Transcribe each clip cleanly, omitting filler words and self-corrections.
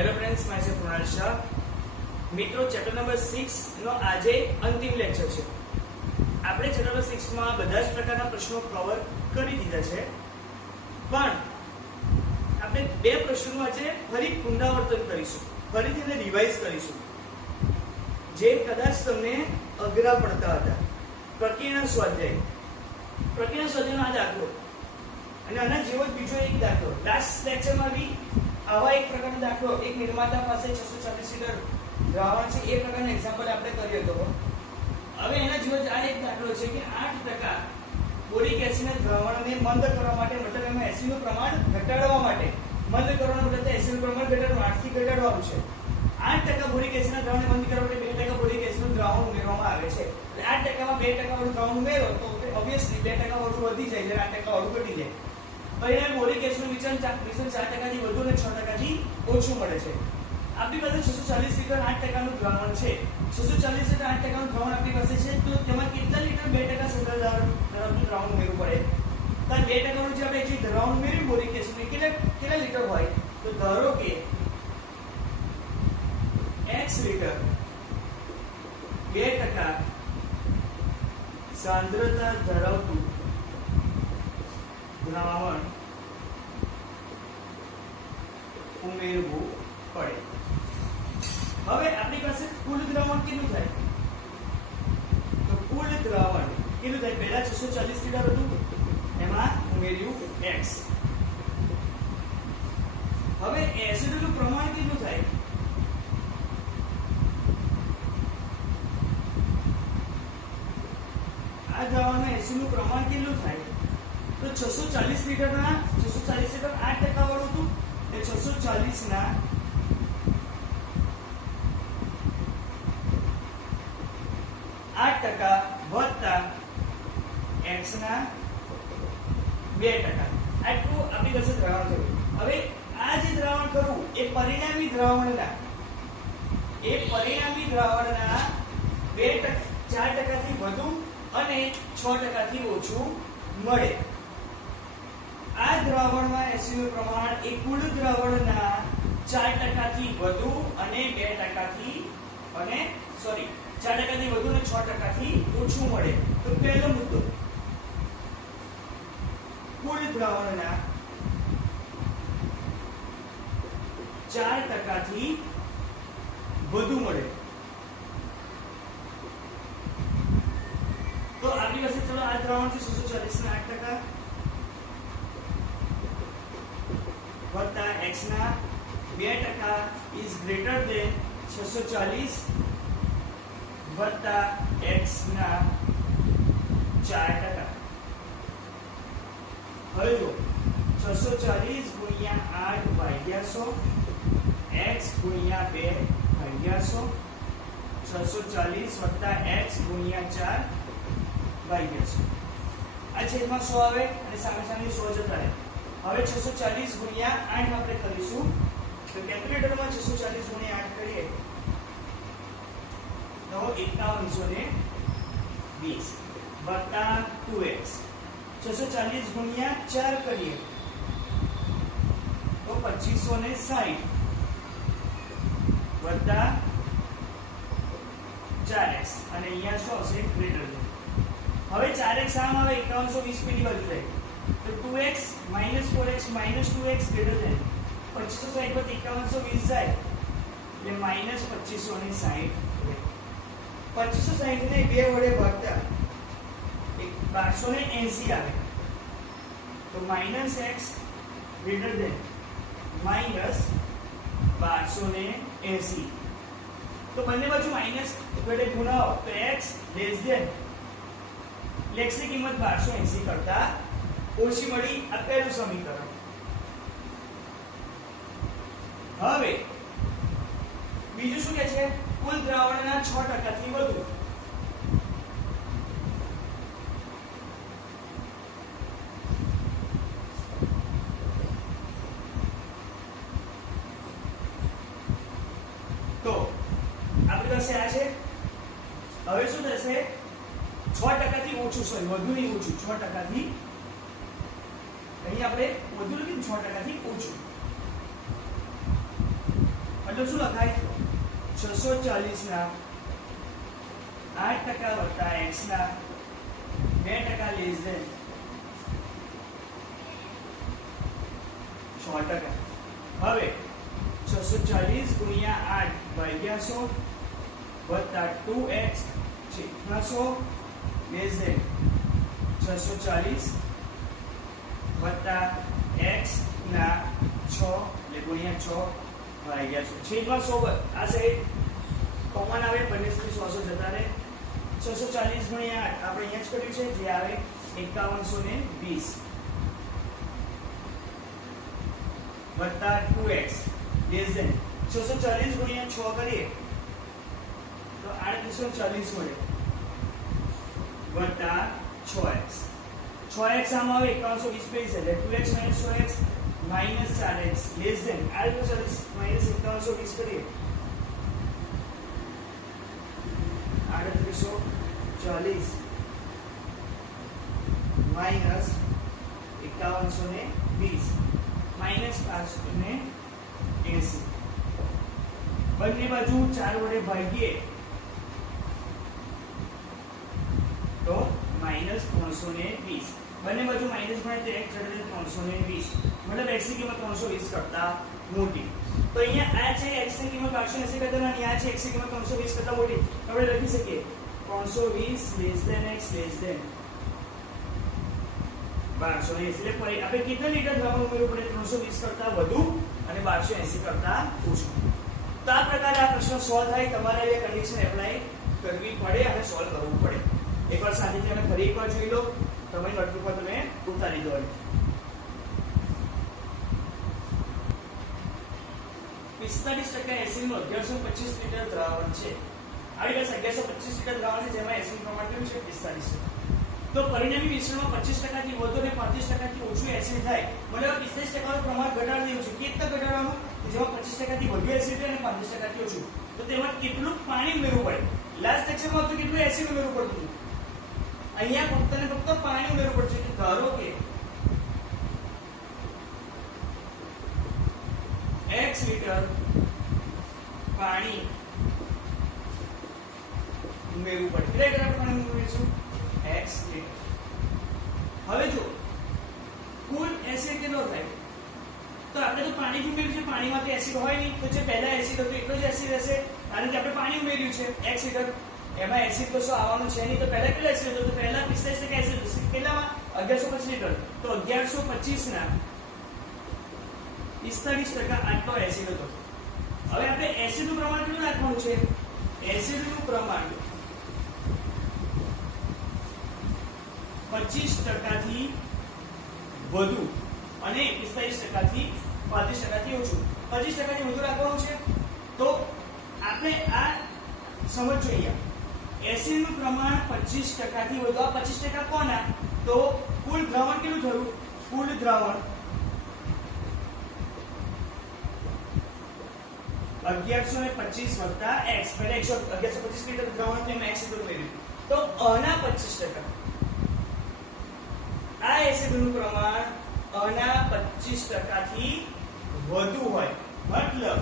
Hello friends, my self Krunal Shah. મિત્રો, chapter number 6 નો આજે અંતિમ લેક્ચર છે. આપણે ચેપ્ટર નંબર 6 માં બધા જ પ્રકારના પ્રશ્નો કવર કરી દીધા છે, પણ આપણે બે પ્રશ્નો આજે ફરી પુનરાવર્તન કરીશું, ફરીથી એને રિવાઇઝ કરીશું, જે કદાચ તમને અઘરા પડતા હતા. પ્રક્રિયાનો સ્વાધ્યાયનો આ દાખલો અને આના જેવો જ બીજો એક દાખલો લાસ્ટ લેક્ચરમાં બી આવા એક પ્રકારનો દાખલો, એક નિર્માતા પાસે 640 લીટર દ્રાવણ છે, એ પ્રકારનો એક્ઝામ્પલ આપણે કર્યો હતો. હવે એના જેવો જ આ એક દાખલો છે કે 8% બોરિક એસિડના દ્રાવણને મંદ કરવા માટે, મતલબ એમાં એસિડનું પ્રમાણ ઘટાડવા માટે, મંદ કરવાના બદલે એસિડનું પ્રમાણ ઘટાડવાનું, 8 થી ઘટાડવાનું છે. 8% બોરિક એસિડના દ્રાવણને મંદ કરવા માટે 2% બોરિક એસિડનું દ્રાવણ ઉમેરવામાં આવે છે. એટલે 8% માં 2% વાળું દ્રાવણ ઉમેરો તો ઓબ્વિયસલી 2% વાળું વધી જાય, જ્યારે 8% વાળું ઘટી જાય. પરિણામે બોરિક એસિડનું મિશ્રણ 4% થી વધુ અને 6% થી ઓછું મળે છે. આપણી પાસે 640 લીટર 8% નું દ્રાવણ છે. 640 લીટર 8% નું દ્રાવણ આપણી પાસે છે, તો તેમાં કેટલા લીટર 2% સંતૃપ્ત દ્રાવણ ઉમેરવું પડે? તો 2% નું જે આપણે જે દ્રાવણ ઉમેર્યું બોરિક એસિડ કેટલા લીટર હોય? તો ધારો કે x લીટર 2% સાંદ્રતા ધરાવતું દ્રાવણ ઉમેરવું પડે. હવે આપણી પાસે કુલ દ્રાવણ કેટલું થાય? તો કુલ દ્રાવણ કેટલું થાય? પહેલા 640 લીટર હતું, એમાં ઉમેર્યું x. હવે એસિડનું પ્રમાણ કેટલું થાય? આ દ્રાવણમાં એસિડનું પ્રમાણ કેટલું થાય? તો 640 લીટરના 640 લીટર 8% વાળું હતું, એ 640 ના 8% વત્તા x ના 2%. આટલું આપણી પાસે દ્રાવણ થયું. હવે આ જે દ્રાવણ ખરું એ પરિણામી દ્રાવણના 4% થી વધુ અને 6% થી ઓછું મળે. આ દ્રાવણમાં એસિડનું પ્રમાણ એ કુલ દ્રાવણના 4% થી વધુ અને 4% થી વધુ અને 6% થી ઓછું મળે. તો પહેલો મુદ્દો, કુલ દ્રાવણના 4% થી વધુ મળે. તો આપણી પાસે ચલો આ દ્રાવણ છે 640 ના 8% વત્તા x ના 2% is greater than 640 વત્તા x ના 4%. હવે જો 640 ગુણ્યા 8 ભાગ્યા 100 x ગુણ્યા 2 ભાગ્યા 100 640 વત્તા x ગુણ્યા 4 ભાગ્યા 100. આ છેદમાં 100 આવે અને સામે સામે 100 જતા રહે. હવે 640 ગુણ્યા 8 આપણે કરીશું, તો કેલ્ક્યુલેટરમાં 640 ગુણ્યા 8 કરીએ તો 5120 વત્તા 2x. 640 ગુણ્યા 4 કરીએ તો 2560 વત્તા 4x, અને અહીંયા શું આવશે? Greater than. હવે 4x આમ આવે 5120 પેલી બાજુ જાય તો 2x - 4x - 2x greater than 2560 પર 5120 જાય એટલે -2560. 2560 ને 2 વડે ભાગતા 1280 આવે તો -x greater than -1280. તો બંને બાજુ માઈનસ વડે ગુણાવો તો x લેસ ધેન x ની કિંમત 1280 કરતા ઓછી મળી. આ પહેલું સમીકરણ. હવે બીજું શું કહે છે? કુલ દ્રાવણના 6% થી વધુ. તો આપણી પાસે આ છે. હવે શું થશે? 6% થી ઓછું, વધુ નહીં ઓછું, 6% થી, અહીં આપણે વધુ લખીને 6% થી ઓછું. તો શું લખાય 640 ના 8% વત્તા x ના 2% લેસ ધેન 6%. હવે 640 ગુણ્યા 8 ભાગ્યા 100 વત્તા 2x છેદમાં 100 લેસ ધેન 640 વત્તા x ના 6 એટલે ગુણ્યા 6 ભાગ્યા 100 છેદમાં 100 આ સાઈડ કોમન આવે બંને સુધી 100 જતા રહે 640 ગુણ્યા 8 આપણે અહીંયા જ કર્યું છે જે આવે 5120 વત્તા 2x લેસ ધેન 640 ગુણ્યા 6 કરીએ તો 840 મળે વત્તા 6x 6x આમાં આવે 5120 પેજ એટલે 2x 6x -4x less than 840 -5120 કરીએ 3840 minus 5120 minus 580 બંને બાજુ 4 વડે ભાગીએ તો -320 બંને બાજુ માઈનસ ગણાય તો 1 જડે 320 મતલબ x ની કિંમત 320 કરતા મોટી તો અહીંયા આ છે x ની કિંમત 580 કરતા નાની આ છે x ની કિંમત 320 કરતા મોટી આપણે લખી શકીએ 320 x 1280 એટલે પર આપણે કેટલા લીટર દ્રાવણ ઉમેરવું પડે 320 કરતા વધુ અને 1280 કરતા ઓછું તો આ પ્રકારે આ પ્રશ્ન સોલ્વ થાય તમારે એ કન્ડિશન એપ્લાય કરવી પડે અને સોલ્વ કરવું પડે એકવાર સાંજે તમે ફરી એકવાર જોઈ લો તમારી નોટબુક પર તમે ઉતારી દો 45% એસિડ નું 1125 લિટર દ્રાવણ છે આવી રીતે 1125 લિટર દ્રાવણ છે જેમાં એસિડ પ્રમાણ કેટલું છે 45 તો પરિણામી મિશ્રણમાં 25% થી વધુ અને 35% થી ઓછું એસિડ થાય મતલબ 45% નું પ્રમાણ ઘટાડી દેવું છે કેટલા ઘટાડવાનું જેમાં 25% થી વધુ એસિડ અને 35% થી ઓછું તો તેમાં કેટલું પાણી ઉમેરવું પડે લાસ્ટ સેક્શનમાં તો કેટલું એસિડ ઉમેરવું પડતું અહીંયા ફક્ત ને ફક્ત પાણી ઉમેરવું પડશે કે ધારો કે x લિટર પાણી ઉમેરવું પડે કેટલા લિટર પાણી ઉમેરીશું x લિટર હવે જો કુલ એસિડ કેટલો થાય તો આપણે તો પાણી ઉમેર્યું છે પાણીમાં તો એસિડ હોય નહીં તો જે પહેલા એસિડ હતો એટલો જ એસિડ હશે કારણ કે આપણે પાણી ઉમેર્યું છે x લિટર એમાં એસિડ તો શું આવવાનું છે નહીં તો પહેલા કેટલો એસિડ હતો તો પહેલા 45% એસિડ હશે કેટલામાં 1125 લિટર તો 1125 ના 45% આટલો એસિડ હતો હવે આપણે એસિડ નું પ્રમાણ કેટલું રાખવાનું છે એસિડ નું પ્રમાણ 25% થી વધુ અને 45% થી 35% થી ઓછું 25% થી વધુ રાખવાનું છે તો આપણે આ સમજો અહીંયા એસિડ નું પ્રમાણ 25% થી વધુ આ 25% કોના તો કુલ દ્રાવણ કેટલું થયું કુલ દ્રાવણ 1125 વત્તા x પહેલા 1125 લિટર દ્રાવણ તો એમાં x એટલું ઉમેર્યું તો આના 25% આ એસિડ નું પ્રમાણ આના 25% થી વધુ હોય મતલબ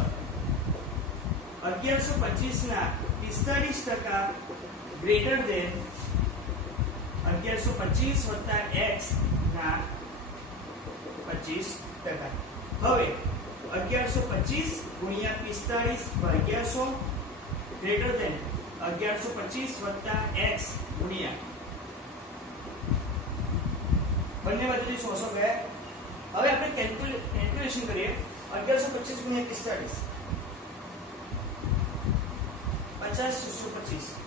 1125 ના 45% ગ્રેટર ધેન 1125 વત્તા x ના 25%. હવે 1125 ગુણ્યા 45 ભાગ્યા 100 ગ્રેટર ધેન 1125 વત્તા x ગુણ્યા બંને બાજુથી 100 ગયા. હવે આપણે કેલ્ક્યુલેશન કરીએ 1125 ગુણ્યા 45 50 625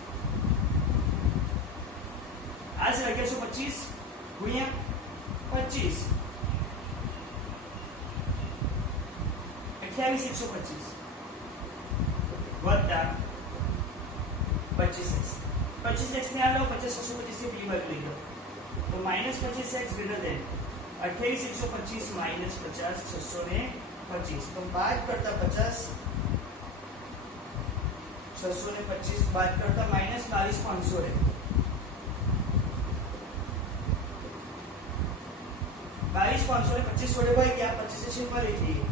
આ છે 1125 ગુણ્યા 25 28125 વત્તા 25x 25x ને આ લો 50 625 થી બી બાજુ લઈ લો તો -25x ગ્રેટર ધેન 28125 -50 625 તો બાદ કરતા 50 625 બાદ કરતા -22500 રહે 22500 ને 25 વડે ભાઈ ગયા 25 છે પર લઈ જઈએ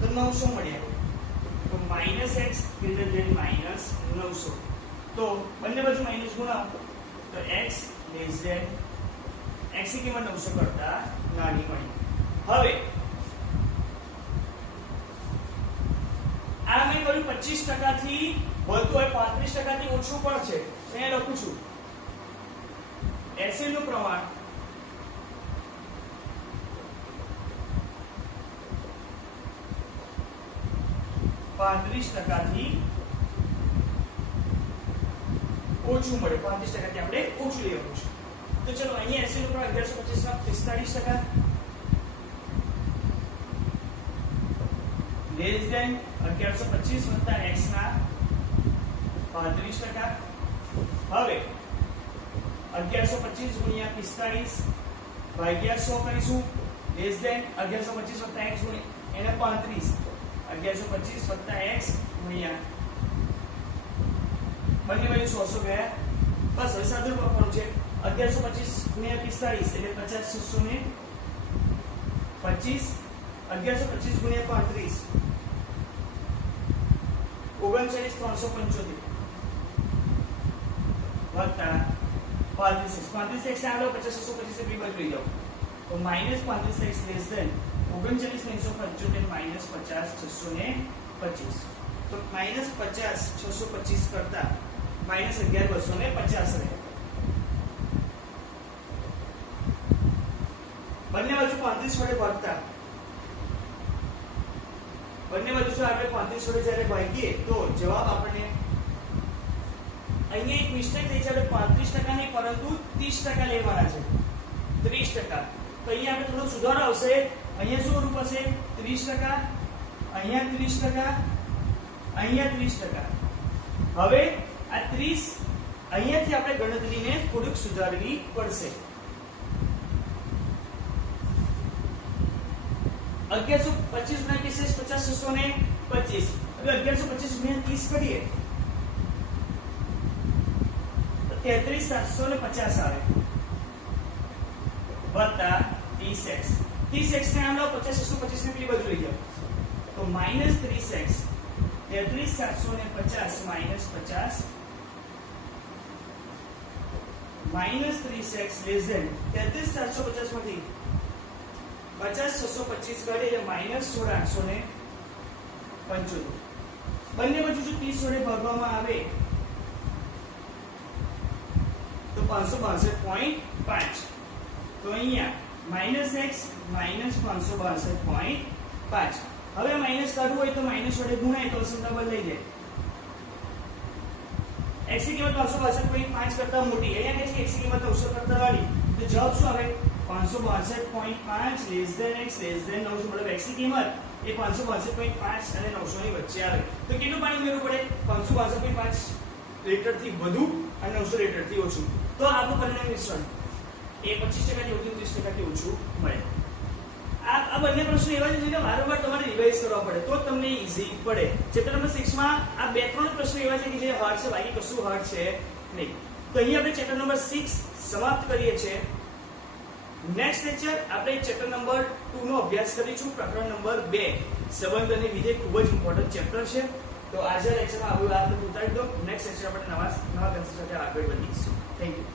તો 900 મળ્યા. તો -x > -900. તો બંને બાજુ માઈનસ ગુણાવો તો x x ની કિંમત 900 કરતા નાની મળી. હવે આ મેં કહ્યું 25% થી વધુ હોય 35% થી ઓછું પણ છે. અહીંયા લખું છું એસિડ નું પ્રમાણ 35% થી ઓછું મળે. 35% થી આપણે ઓછું લેવું છે. તો ચલો અહીંયા એસિડ નું પ્રમાણ 1125 માં 45% લેસ ધેન 1125 વત્તા x ના 35%. હવે 1125 ગુણ્યા 45 ભાગ્યા 100 કરીશું. લેસ ધેન 1125 વત્તા x ગુણ્યા એને 35 1125 વત્તા x ગુણ્યા બંને બાજુ 100 ગયા. બસ હવે સાદું કરવાનું છે. 1125 ગુણ્યા 45 એટલે 50 600 ને 25 1125 ગુણ્યા 35 375 વત્તા 35x આગળ 50 625 બી બાજુ લઈ જાઓ તો -35x લેસ ધેન 39975 -50 625 તો -50 625 કરતા -11250 રહે. બંને બાજુ 35 વડે ભાગતા બંને બાજુ જો આપણે 35 વડે જ્યારે ભાગીએ તો જવાબ આપણને અહીંયા એક મિસ્ટેક થઈ છે. આપણે 35% નહીં પરંતુ 30% લેવાના છે. 30%. તો અહીંયા આપણે થોડો સુધારો આવશે. અહીંયા શું રૂપ હશે? 30%, અહીંયા 30%, અહીંયા 30%. હવે આ 30 અહીંયાથી આપણે ગણતરીને થોડીક સુધારવી પડશે. 1125 ગુણ્યા 50 625. હવે 1125 ગુણ્યા 30 કરીએ તો 33750 આવે વત્તા 30x. 30x ને આમ લો 50 625 ને પેલી બાજુ લઈ જાઓ તો -30x 33750 -30x લેસ ધેન 33750 માંથી 50 625 કાઢી એટલે -16875. બંને બાજુ જો 30 વડે ભાગવામાં આવે તો 562.5. તો અહીંયા -x -562.5. હવે માઈનસ કાઢવું હોય તો માઈનસ વડે ગુણાય તો સંખ્યા બદલાઈ જાય. x ની કિંમત 562.5 કરતા મોટી. અહીંયા કે છે x ની કિંમત 900 કરતા નાની. તો જવાબ શું આવે? 562.5 less than x less than 900. મતલબ x ની કિંમત એ 562.5 અને 900 ની વચ્ચે આવે. તો કેટલું પાણી ઉમેરવું પડે? 562.5 લીટર થી વધુ અને 900 લીટર થી ઓછું. તો આપણું પરિણામ મિશ્રણ એ 25% થી વધુ 30% થી ઓછું મળે. આ બંને પ્રશ્નો એવા છે જેને વારંવાર તમારે રિવાઇઝ કરવા પડે તો તમને ઈઝી પડે. ચેપ્ટર નંબર 6 માં આ બે ત્રણ પ્રશ્નો એવા છે કે જે હાર્ડ છે, બાકી કશું હાર્ડ છે નહીં. તો અહીં આપણે ચેપ્ટર નંબર 6 સમાપ્ત કરીએ છીએ. નેક્સ્ટ લેક્ચર આપણે ચેપ્ટર નંબર 2 નો અભ્યાસ કરીશું. પ્રકરણ નંબર 2 સંબંધ અને વિધેય ખૂબ જ ઇમ્પોર્ટન્ટ ચેપ્ટર છે. તો આજના લેક્ચરમાં આપણે ઉતારી દો. નેક્સ્ટ લેક્ચર આપણે નવા કન્સેપ્ટ સાથે આગળ વધીશું. Thank you.